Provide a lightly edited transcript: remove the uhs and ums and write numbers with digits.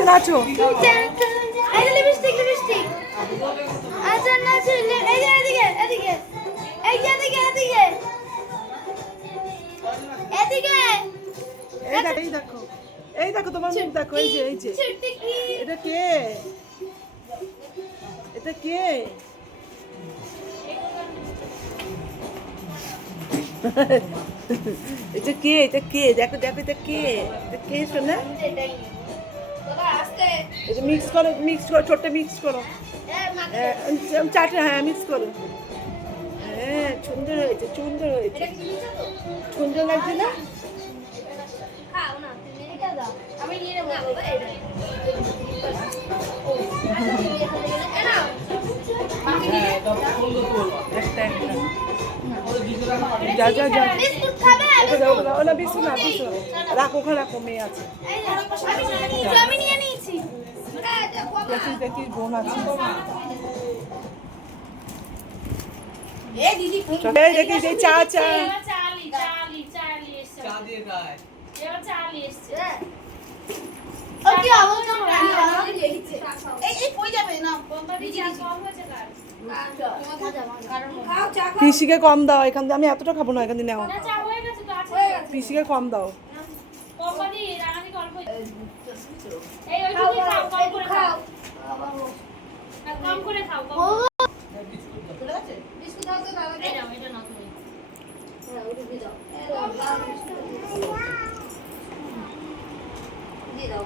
নাচো lipstick lipstick আচ্ছা নাচো এই যে এদিকে এদিকে এই যে এদিকে এদিকে এদিকে এই দেখো এই দেখো তোমার মুখ দেখো এই যে এটা কে এটা কে এটা কে এটা কে দেখো দেখো এটা কে শোনা এটা মিক্স করো ছোট্ট মিক্স করো চাটে হ্যাঁ মিক্স করো হ্যাঁ সুন্দর হয়েছে সুন্দর লাগছে না আমি নিয়ে নেবো যা না বিস্কুট না রাখো ওখানে রাখো মেয়ে আছে আমি নিয়ে নিয়েছি দেখিস বোন আছে দেখিস এই চা দিয়ে খায় ওকে অবস্থা এই কই যাবে না পিসিকে কম দাও এখান থেকে আমি এতটা খাবো না এখান থেকে নাও পিসিকে কম দাও দাও